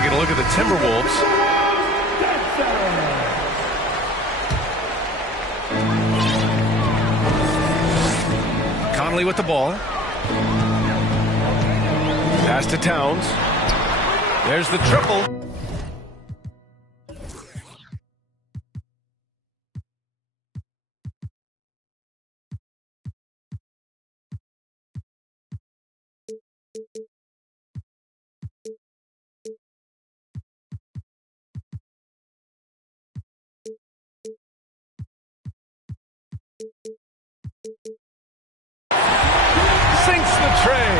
Taking a look at the Timberwolves. Conley with the ball. Pass to Towns. There's the triple. Sinks the tray.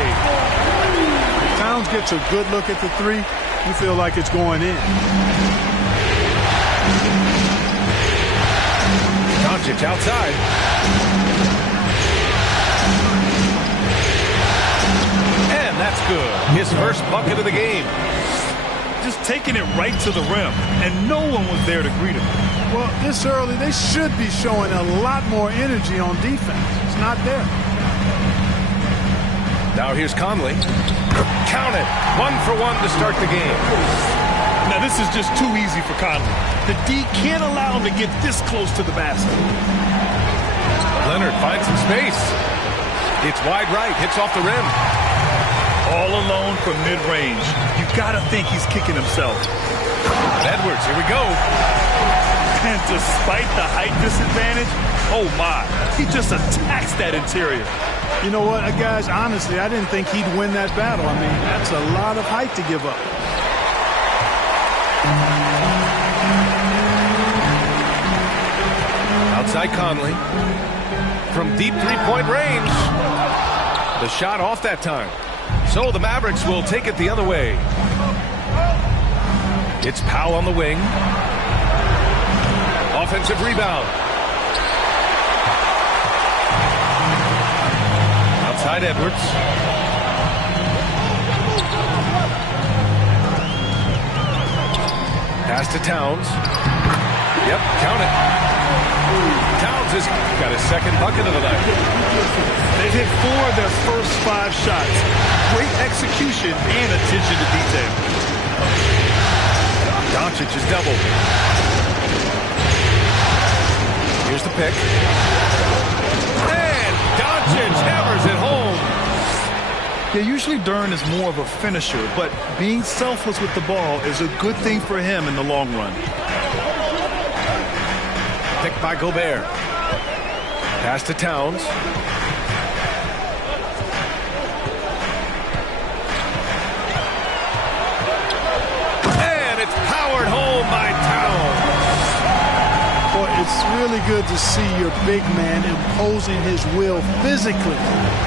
If Towns gets a good look at the three, you feel like it's going in. Doncic outside. And that's good. His first bucket of the game. Just taking it right to the rim, and no one was there to greet him. Well, this early, they should be showing a lot more energy on defense. It's not there. Now here's Conley. Count it. 1 for 1 to start the game. Now this is just too easy for Conley. The D can't allow him to get this close to the basket. Leonard finds some space. It's wide right. Hits off the rim. All alone from mid-range. You gotta think he's kicking himself. Edwards, here we go. And despite the height disadvantage, oh my, he just attacks that interior. You know what, guys, honestly, I didn't think he'd win that battle. I mean, that's a lot of height to give up. Outside Conley. From deep three-point range. The shot off that time. So the Mavericks will take it the other way. It's Powell on the wing. Offensive rebound. Outside Edwards. Pass to Towns. Yep, count it. Towns has got his second bucket of the night. They've hit 4 of their first 5 shots. Great execution and attention to detail. Doncic is doubled. Here's the pick. And Doncic hammers it home. Yeah, usually Duren is more of a finisher, but being selfless with the ball is a good thing for him in the long run. Picked by Gobert. Pass to Towns. And it's powered home by Towns. Boy, it's really good to see your big man imposing his will physically.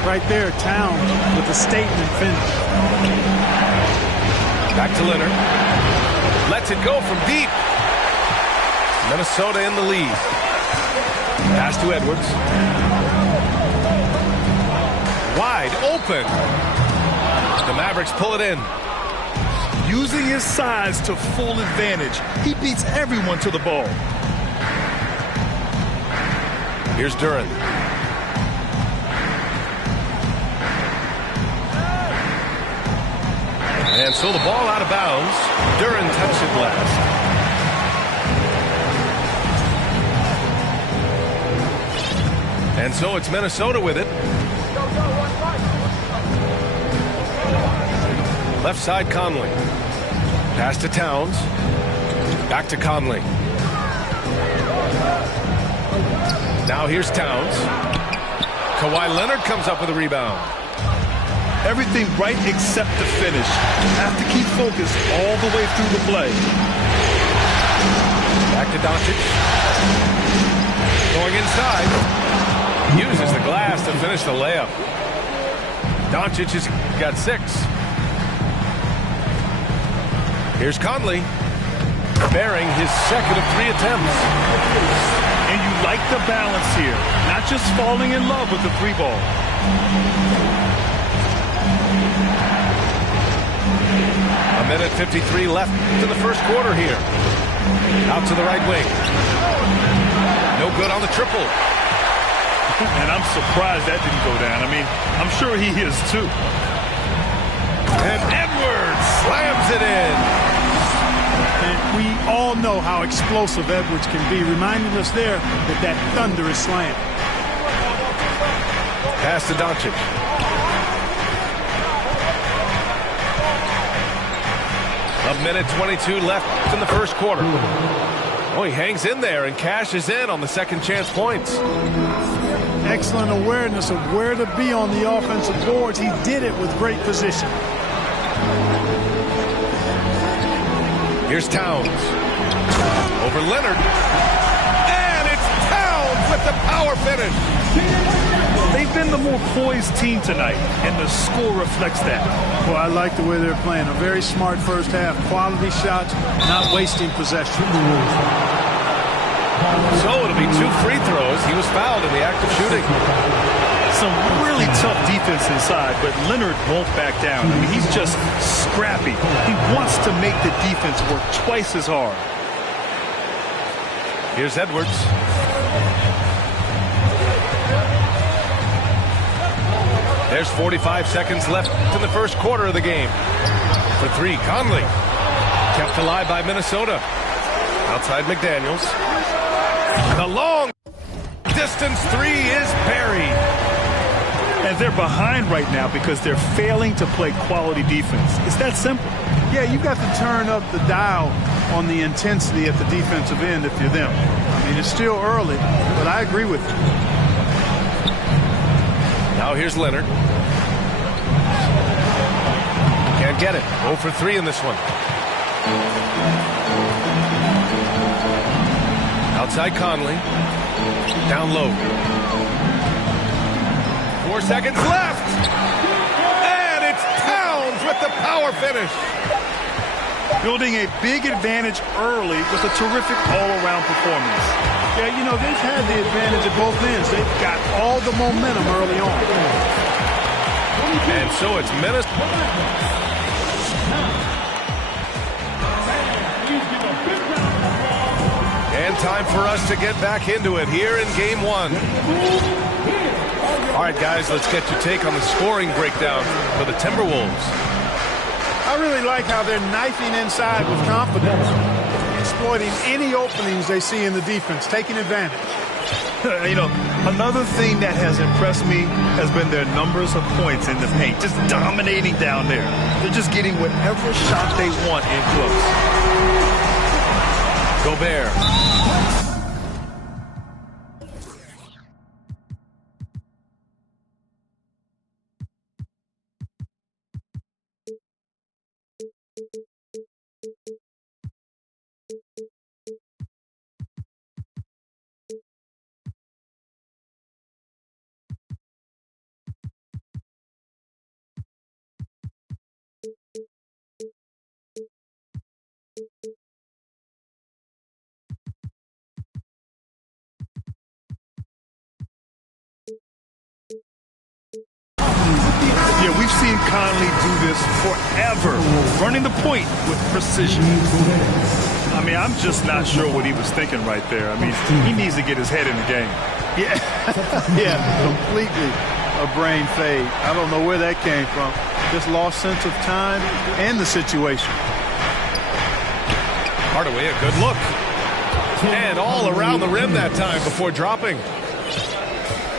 Right there, Towns with a statement finish. Back to Leonard. Lets it go from deep. Minnesota in the lead. Pass to Edwards. Wide open. The Mavericks pull it in. Using his size to full advantage, he beats everyone to the ball. Here's Duren. And so the ball out of bounds. Duren touched it last. And so it's Minnesota with it. Left side Conley. Pass to Towns. Back to Conley. Now here's Towns. Kawhi Leonard comes up with a rebound. Everything right except the finish. Have to keep focused all the way through the play. Back to Doncic. Going inside. Uses the glass to finish the layup. Doncic has got 6. Here's Conley. Bearing his second of 3 attempts. And you like the balance here. Not just falling in love with the 3 ball. A minute 53 left to the first quarter here. Out to the right wing. No good on the triple. And I'm surprised that didn't go down. I mean, I'm sure he is too. And Edwards slams it in. all know how explosive Edwards can be, reminding us there that that thunderous slam. Pass to Doncic. A minute 22 left in the first quarter. Oh, he hangs in there and cashes in on the second chance points. Excellent awareness of where to be on the offensive boards. He did it with great position. Here's Towns. Over Leonard. And it's Towns with the power finish. They've been the more poised team tonight, and the score reflects that. Well, I like the way they're playing. A very smart first half. Quality shots, not wasting possession. So it'll be 2 free throws. He was fouled in the act of shooting. Some really tough defense inside, but Leonard won't back down. I mean, he's just scrappy. He wants to make the defense work twice as hard. Here's Edwards. There's 45 seconds left in the first quarter of the game. For 3, Conley. Kept alive by Minnesota. Outside McDaniels. The long distance 3 is buried. And they're behind right now because they're failing to play quality defense. It's that simple. Yeah, you've got to turn up the dial on the intensity at the defensive end if you're them. I mean, it's still early, but I agree with you. Now here's Leonard. Can't get it. 0 for 3 in this one. Outside Conley. Down low. 4 seconds left. And it's Towns with the power finish. Building a big advantage early with a terrific all-around performance. Yeah, you know, they've had the advantage at both ends. They've got all the momentum early on. And so it's Minnesota. And time for us to get back into it here in Game 1. All right, guys, let's get your take on the scoring breakdown for the Timberwolves. I really like how they're knifing inside with confidence, exploiting any openings they see in the defense, taking advantage. You know, another thing that has impressed me has been their numbers of points in the paint, just dominating down there. They're just getting whatever shot they want in close. Gobert. Yeah, we've seen Conley do this forever, running the point with precision. I mean, I'm just not sure what he was thinking right there. I mean, he needs to get his head in the game. Yeah, yeah, completely a brain fade. I don't know where that came from. Just lost sense of time and the situation. Hardaway, a good look. And all around the rim that time before dropping.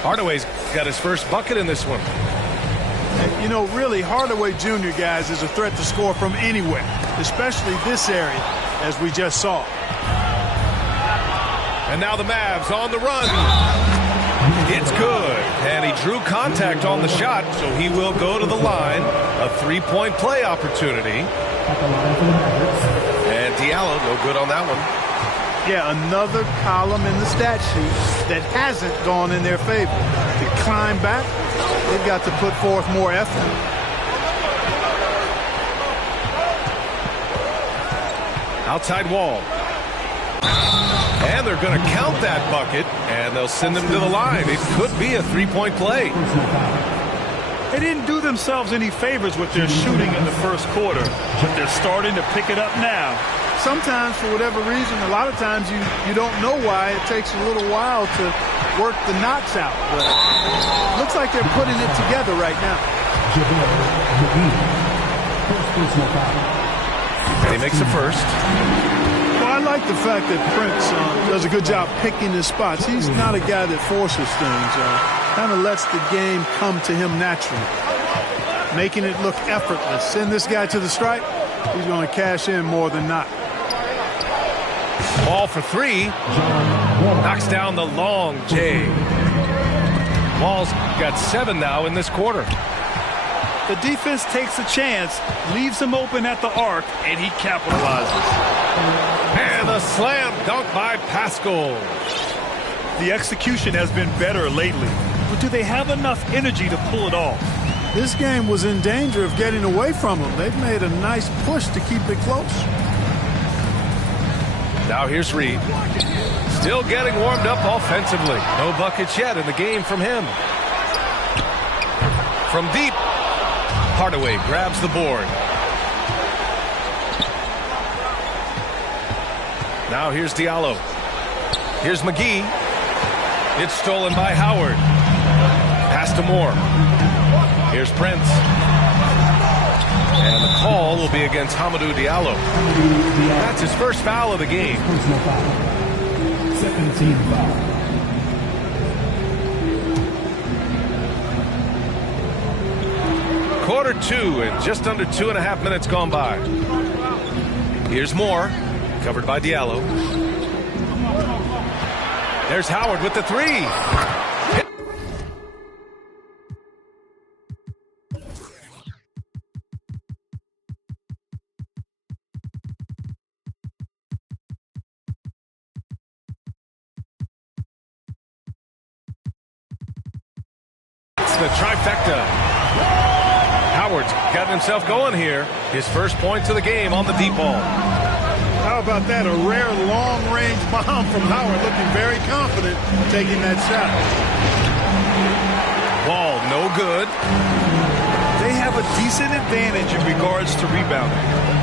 Hardaway's got his first bucket in this one. You know, really, Hardaway Jr., guys, is a threat to score from anywhere, especially this area, as we just saw. And now the Mavs on the run. It's good. And he drew contact on the shot, so he will go to the line. A three-point play opportunity. And Diallo, no good on that one. Yeah, another column in the stat sheet that hasn't gone in their favor. To climb back, they've got to put forth more effort. Outside wall. And they're going to count that bucket, and they'll send him to the line. It could be a three-point play. They didn't do themselves any favors with their shooting in the first quarter, but they're starting to pick it up now. Sometimes, for whatever reason, a lot of times you don't know why. It takes a little while to work the knots out. But it looks like they're putting it together right now. And he makes the first. Well, I like the fact that Prince does a good job picking his spots. He's not a guy that forces things. Kind of lets the game come to him naturally, making it look effortless. Send this guy to the stripe. He's going to cash in more than not. Ball for three. Knocks down the long J. Wall's got 7 now in this quarter. The defense takes a chance, leaves him open at the arc, and he capitalizes. And a slam dunk by Paschall. The execution has been better lately, but do they have enough energy to pull it off? This game was in danger of getting away from them. They've made a nice push to keep it close. Now here's Reed. Still getting warmed up offensively. No buckets yet in the game from him. From deep, Hardaway grabs the board. Now here's Diallo. Here's McGee. It's stolen by Howard. Pass to Moore. Here's Prince. And the call will be against Hamidou Diallo. That's his first foul of the game. 17 foul. Quarter 2 and just under 2.5 minutes gone by. Here's Moore, covered by Diallo. There's Howard with the three. It's the trifecta. Howard's got himself going here. His first points of the game on the deep ball. How about that? A rare long-range bomb from Howard, looking very confident taking that shot. Ball no good. They have a decent advantage in regards to rebounding.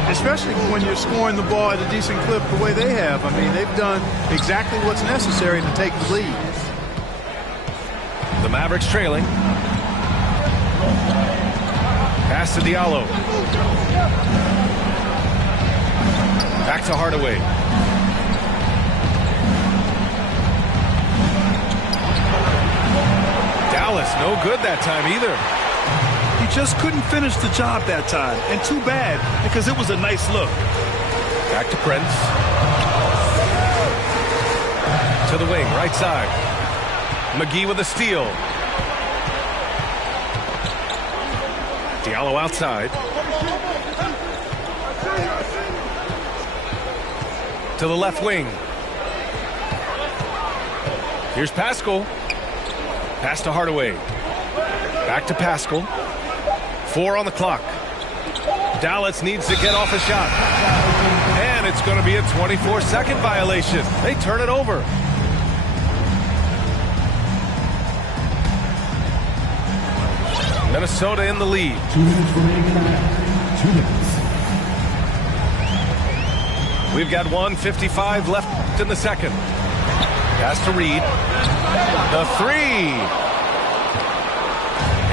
Especially when you're scoring the ball at a decent clip the way they have. I mean, they've done exactly what's necessary to take the lead. The Mavericks trailing. Pass to Diallo. Back to Hardaway. Dallas, no good that time either. He just couldn't finish the job that time. And too bad, because it was a nice look. Back to Prince. To the wing, right side. McGee with a steal. Diallo outside. To the left wing. Here's Paschall. Pass to Hardaway. Back to Paschall. 4 on the clock. Dallas needs to get off a shot. And it's going to be a 24-second violation. They turn it over. Minnesota in the lead. 2 minutes remaining in the half. 2 minutes. We've got 1:55 left in the second. Pass to Reed. The three.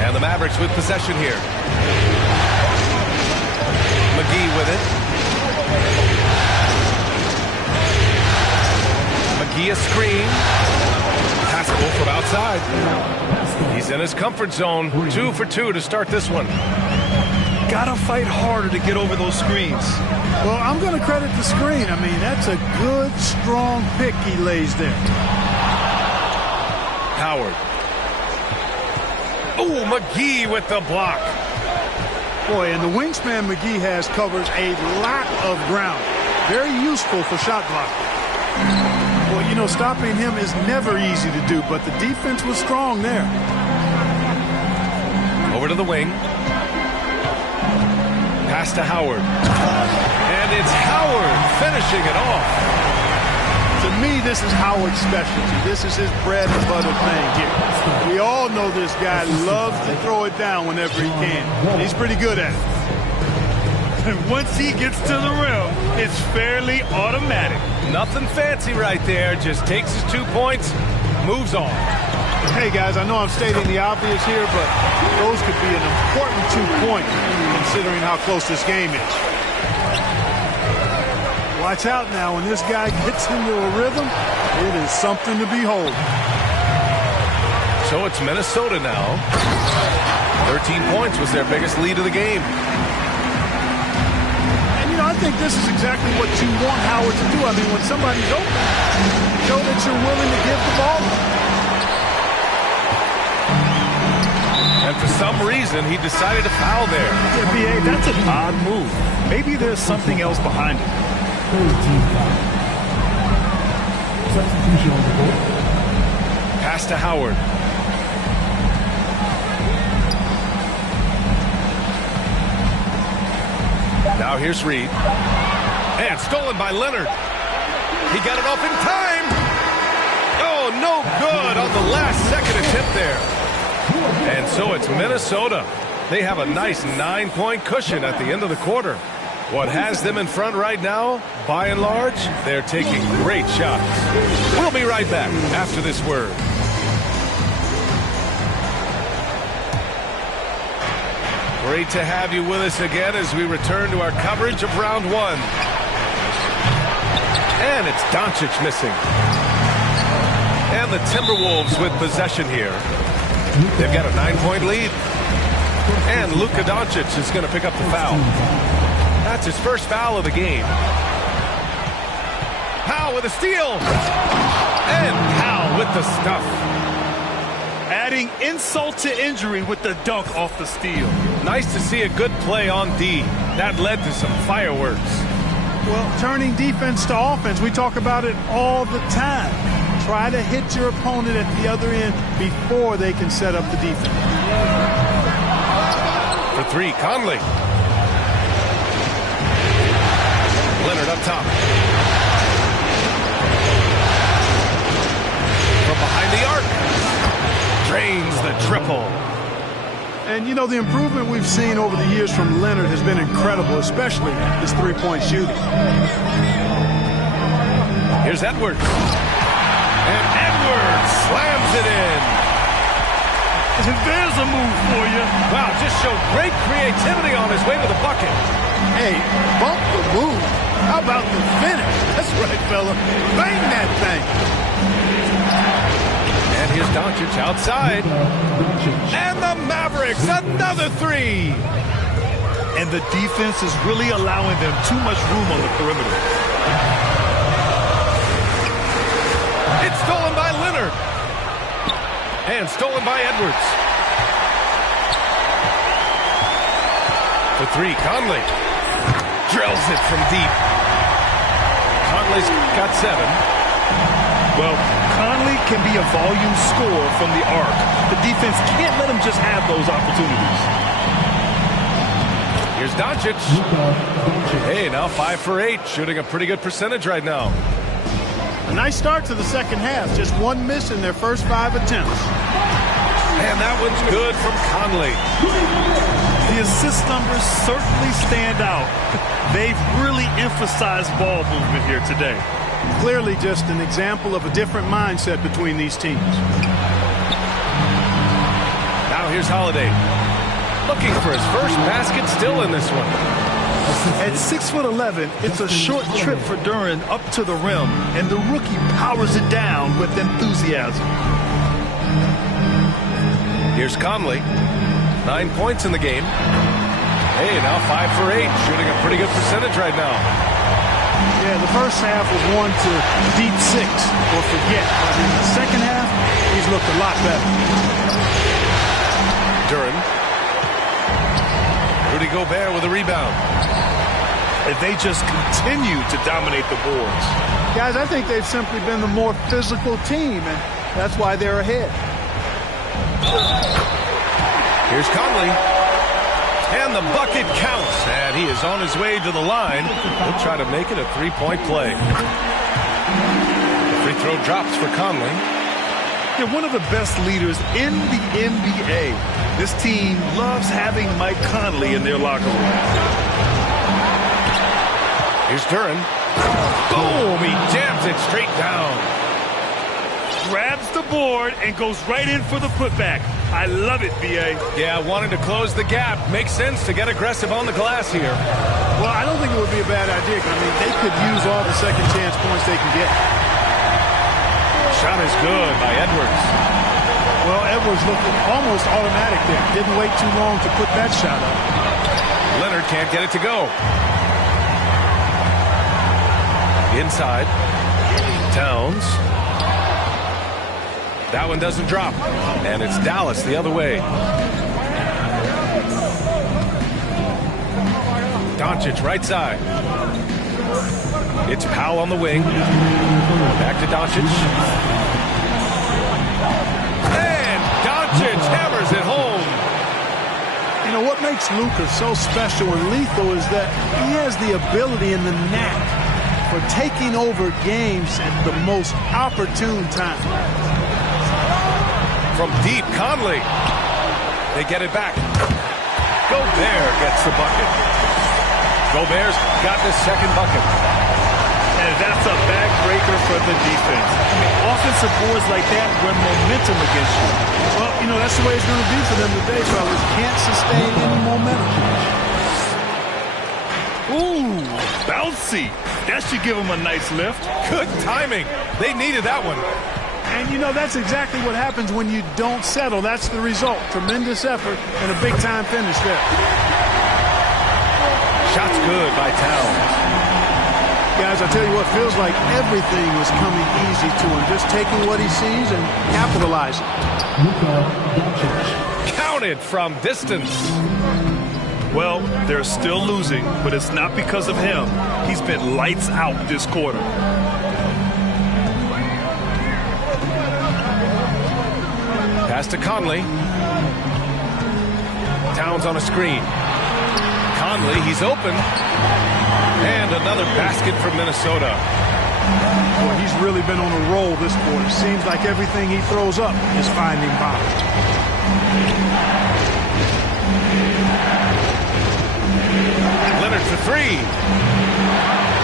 And the Mavericks with possession here. McGee with it. McGee a screen. Paschall from outside. He's in his comfort zone. 2 for 2 to start this one. Gotta fight harder to get over those screens. Well, I'm going to credit the screen. I mean, that's a good, strong pick he lays there. Howard. Oh, McGee with the block. Boy, and the wingspan McGee has covers a lot of ground. Very useful for shot blocking. Well, you know, stopping him is never easy to do, but the defense was strong there. Over to the wing. Pass to Howard. And it's Howard finishing it off. To me, this is Howard's specialty. This is his bread and butter thing here. We all know this guy loves to throw it down whenever he can. He's pretty good at it. And once he gets to the rim, it's fairly automatic. Nothing fancy right there. Just takes his 2 points, moves on. Hey, guys, I know I'm stating the obvious here, but those could be an important 2 points considering how close this game is. Watch out now. When this guy gets into a rhythm, it is something to behold. So it's Minnesota now. 13 points was their biggest lead of the game. And, you know, I think this is exactly what you want Howard to do. I mean, when somebody's open, show that you're willing to give the ball up. And for some reason, he decided to foul there. Yeah, B.A., that's an odd move. Maybe there's something else behind it. Substitution on the court. Pass to Howard. Now here's Reed. And stolen by Leonard. He got it off in time. Oh, no good on the last second attempt there. And so it's Minnesota. They have a nice 9-point cushion at the end of the quarter. What has them in front right now, by and large, they're taking great shots. We'll be right back after this word. Great to have you with us again as we return to our coverage of round one. And it's Doncic missing. And the Timberwolves with possession here. They've got a 9-point lead. And Luka Doncic is going to pick up the foul. That's his first foul of the game. Powell with a steal. And Powell with the stuff. Adding insult to injury with the dunk off the steal. Nice to see a good play on D. That led to some fireworks. Well, turning defense to offense, we talk about it all the time. Try to hit your opponent at the other end before they can set up the defense. For three, Conley. Leonard up top. From behind the arc. Drains the triple. And, you know, the improvement we've seen over the years from Leonard has been incredible, especially his three-point shooting. Here's Edwards. And Edwards slams it in. And there's a move for you. Wow, just showed great creativity on his way to the bucket. Hey, bump the move. How about the finish? That's right, fella. Bang that thing. And here's Doncic outside. And the Mavericks, another three. And the defense is really allowing them too much room on the perimeter. It's stolen by Leonard. And stolen by Edwards. For three, Conley. Drills it from deep. Conley's got 7. Well, Conley can be a volume scorer from the arc. The defense can't let him just have those opportunities. Here's Doncic. Hey, now 5 for 8, shooting a pretty good percentage right now. A nice start to the second half. Just one miss in their first 5 attempts. And that one's good from Conley. The assist numbers certainly stand out. They've really emphasized ball movement here today. Clearly just an example of a different mindset between these teams. Now here's Holiday. Looking for his first basket still in this one. At 6'11", it's a short trip for Duren up to the rim, and the rookie powers it down with enthusiasm. Here's Conley. 9 points in the game. Hey, now 5 for 8, shooting a pretty good percentage right now. Yeah, the first half was one to deep 6 or forget. But in the second half, he's looked a lot better. Duren. Rudy Gobert with a rebound. And they just continue to dominate the boards. Guys, I think they've simply been the more physical team, and that's why they're ahead. Here's Conley. And the bucket counts. And he is on his way to the line. He'll try to make it a 3-point play. The free throw drops for Conley. They're one of the best leaders in the NBA. This team loves having Mike Conley in their locker room. Here's Duren. Boom! He jams it straight down. Grabs the board and goes right in for the putback. I love it, B.A. Yeah, wanting to close the gap. Makes sense to get aggressive on the glass here. Well, I don't think it would be a bad idea. I mean, they could use all the second chance points they can get. Shot is good by Edwards. Well, Edwards looked almost automatic there. Didn't wait too long to put that shot up. Leonard can't get it to go. Inside. Towns. That one doesn't drop. And it's Dallas the other way. Doncic right side. It's Powell on the wing. Back to Doncic. And Doncic hammers it home. You know, what makes Luka so special and lethal is that he has the ability and the knack for taking over games at the most opportune time. From deep, Conley. They get it back. Gobert gets the bucket. Gobert's got the second bucket. And that's a backbreaker for the defense. I mean, offensive boards like that run momentum against you. Well, you know, that's the way it's going to be for them today, fellas. Can't sustain any momentum. Ooh, bouncy. That should give them a nice lift. Good timing. They needed that one. And, you know, that's exactly what happens when you don't settle. That's the result. Tremendous effort and a big-time finish there. Shot's good by Towns. Guys, I tell you what, feels like everything is coming easy to him. Just taking what he sees and capitalizing. Counted from distance. Well, they're still losing, but it's not because of him. He's been lights out this quarter. Pass to Conley. Towns on a screen. Conley, he's open. And another basket from Minnesota. Boy, he's really been on a roll this quarter. Seems like everything he throws up is finding bottom. Leonard for three.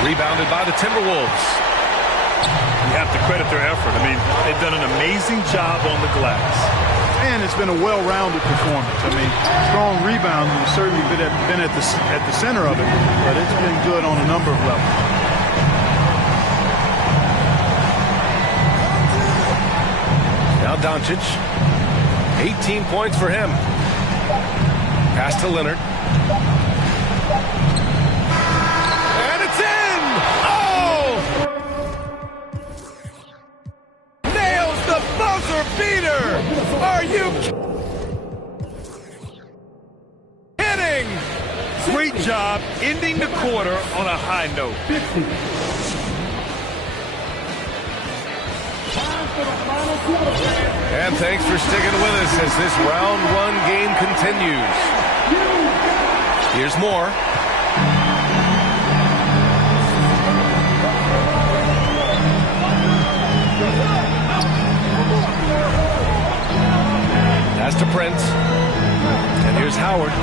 Rebounded by the Timberwolves. You have to credit their effort. I mean, they've done an amazing job on the glass. And it's been a well-rounded performance. I mean, strong rebounding has certainly been at the center of it, but it's been good on a number of levels. Now Doncic. 18 points for him. Pass to Leonard. And it's in! Oh! Nails the buzzer beater! Are you kidding? Great job ending the quarter on a high note. And thanks for sticking with us as this round one game continues. Here's more. Pass to Prince. And here's Howard,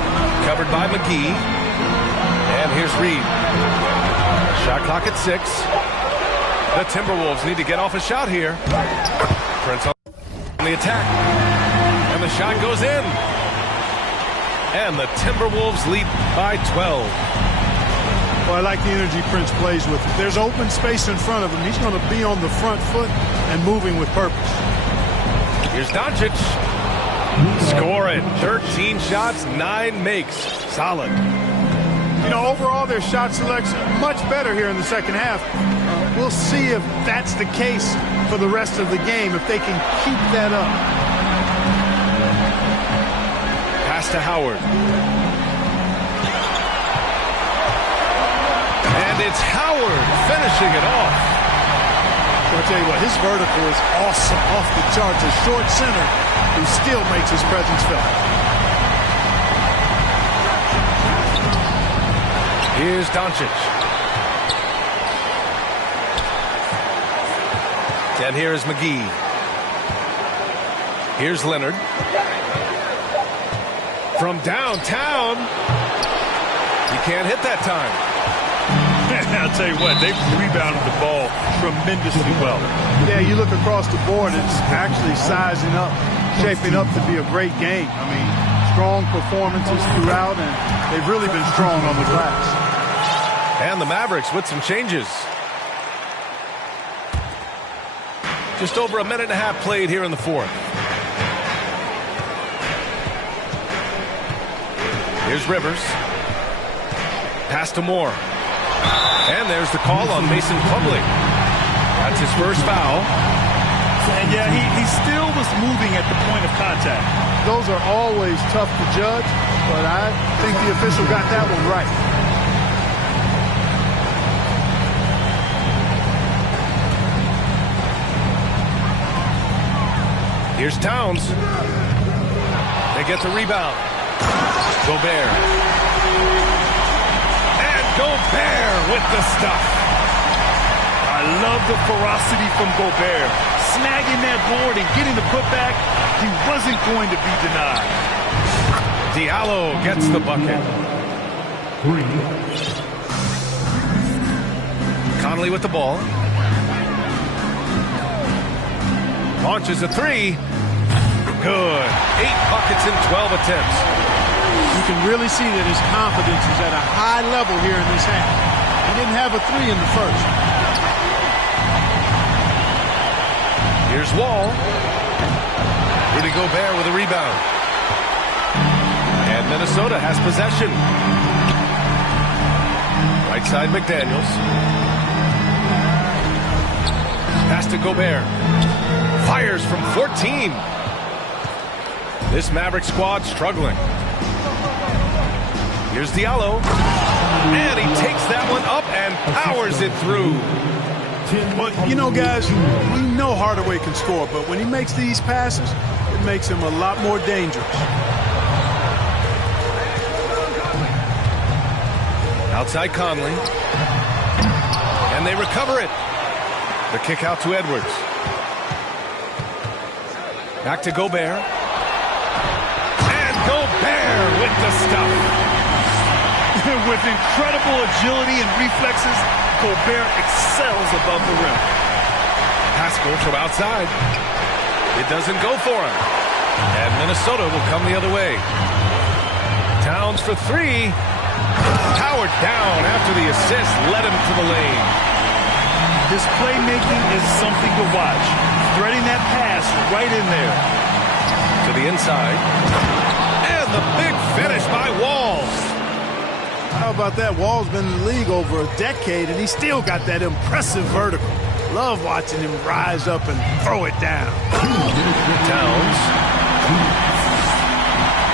covered by McGee. And here's Reed. Shot clock at 6. The Timberwolves need to get off a shot here. Prince on the attack. And the shot goes in. And the Timberwolves lead by 12. Well, I like the energy Prince plays with. If there's open space in front of him, he's going to be on the front foot and moving with purpose. Here's Doncic. Scoring. 13 shots, 9 makes. Solid. You know, overall, their shot selection much better here in the second half. We'll see if that's the case for the rest of the game, if they can keep that up. Pass to Howard. And it's Howard finishing it off. I'll tell you what, his vertical is awesome, off the charts. A short center who still makes his presence felt. Here's Doncic. And here's McGee. Here's Leonard. From downtown. He can't hit that time. I'll tell you what, they've rebounded the ball tremendously well. Yeah, you look across the board, it's actually sizing up shaping up to be a great game. I mean, strong performances throughout, and they've really been strong on the glass. And the Mavericks with some changes. Just over a minute and a half played here in the fourth. Here's Rivers. Pass to Moore. And there's the call on Mason Plumlee. That's his first foul. And yeah, he still was moving at the point of contact. Those are always tough to judge, but I think the official got that one right. Here's Towns. They get the rebound. Gobert. And Gobert with the stuff. I love the ferocity from Gobert. Snagging that board and getting the putback. He wasn't going to be denied. Diallo gets the bucket. 3. Conley with the ball. Launches a three. Good. 8 buckets in 12 attempts. You can really see that his confidence is at a high level here in this half. He didn't have a three in the first. Here's Wall. Rudy Gobert with a rebound. And Minnesota has possession. Right side McDaniels. Pass to Gobert. Fires from 14. This Maverick squad struggling. Here's Diallo. And he takes that one up and powers it through. Well, you know, guys, we know Hardaway can score, but when he makes these passes, it makes him a lot more dangerous. Outside Conley. And they recover it. The kick out to Edwards. Back to Gobert. And Gobert with the stuff. With incredible agility and reflexes, Gobert excels above the rim. Pascal from outside. It doesn't go for him. And Minnesota will come the other way. Towns for three. Powered down after the assist led him to the lane. His playmaking is something to watch. Threading that pass right in there. To the inside. And the big finish by Wall. How about that? Wall's been in the league over a decade, and he still got that impressive vertical. Love watching him rise up and throw it down. Towns.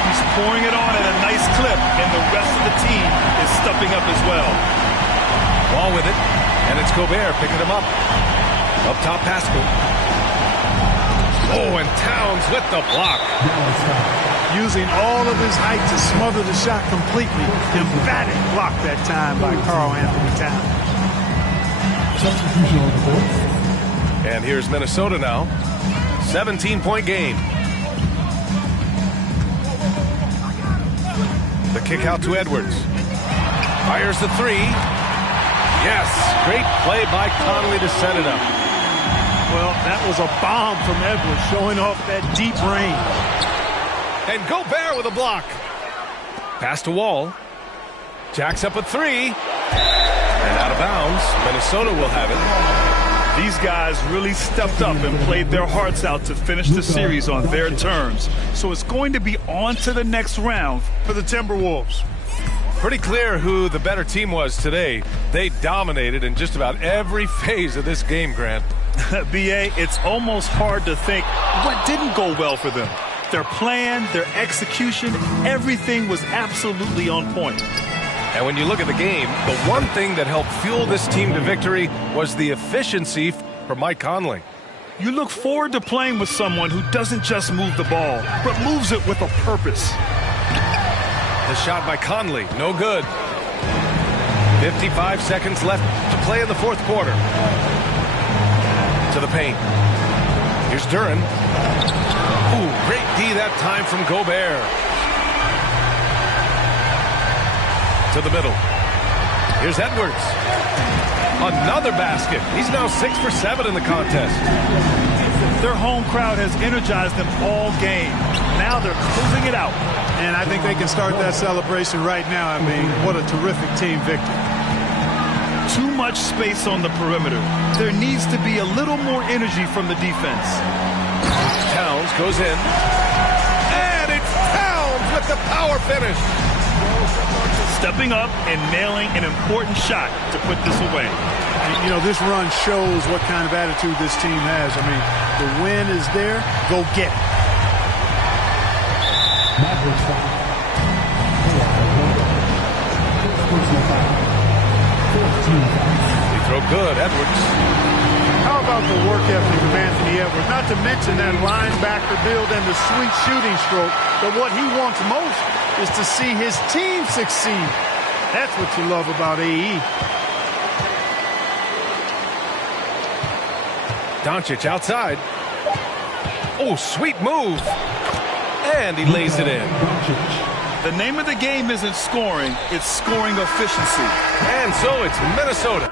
He's pouring it on at a nice clip, and the rest of the team is stepping up as well. Wall with it, and it's Gobert picking him up. Up top, Pascal. Oh, and Towns with the block. Using all of his height to smother the shot completely. Emphatic block that time by Karl-Anthony Towns. Substitution on the court. And here's Minnesota now. 17-point game. The kick out to Edwards. Fires the three. Yes, great play by Conley to set it up. Well, that was a bomb from Edwards, showing off that deep range. And Gobert with a block. Pass to Wall. Jacks up a three. And out of bounds. Minnesota will have it. These guys really stepped up and played their hearts out to finish the series on their terms. So it's going to be on to the next round for the Timberwolves. Pretty clear who the better team was today. They dominated in just about every phase of this game, Grant. B.A., it's almost hard to think what didn't go well for them. Their plan, their execution, everything was absolutely on point. And when you look at the game, the one thing that helped fuel this team to victory was the efficiency from Mike Conley. You look forward to playing with someone who doesn't just move the ball, but moves it with a purpose. The shot by Conley, no good. 55 seconds left to play in the fourth quarter. To the paint. Here's Duren. Ooh, great D that time from Gobert. To the middle. Here's Edwards. Another basket. He's now 6 for 7 in the contest. Their home crowd has energized them all game. Now they're closing it out. And I think they can start that celebration right now. I mean, what a terrific team victory. Too much space on the perimeter. There needs to be a little more energy from the defense. Towns goes in. And it's Towns with the power finish. Stepping up and nailing an important shot to put this away. You know, this run shows what kind of attitude this team has. I mean, the win is there. Go get it. Free throw good, Edwards. How about the work ethic of Anthony Edwards? Not to mention that linebacker build and the sweet shooting stroke. But what he wants most is to see his team succeed. That's what you love about AE. Doncic outside. Oh, sweet move. And he lays it in. The name of the game isn't scoring, it's scoring efficiency. And so it's Minnesota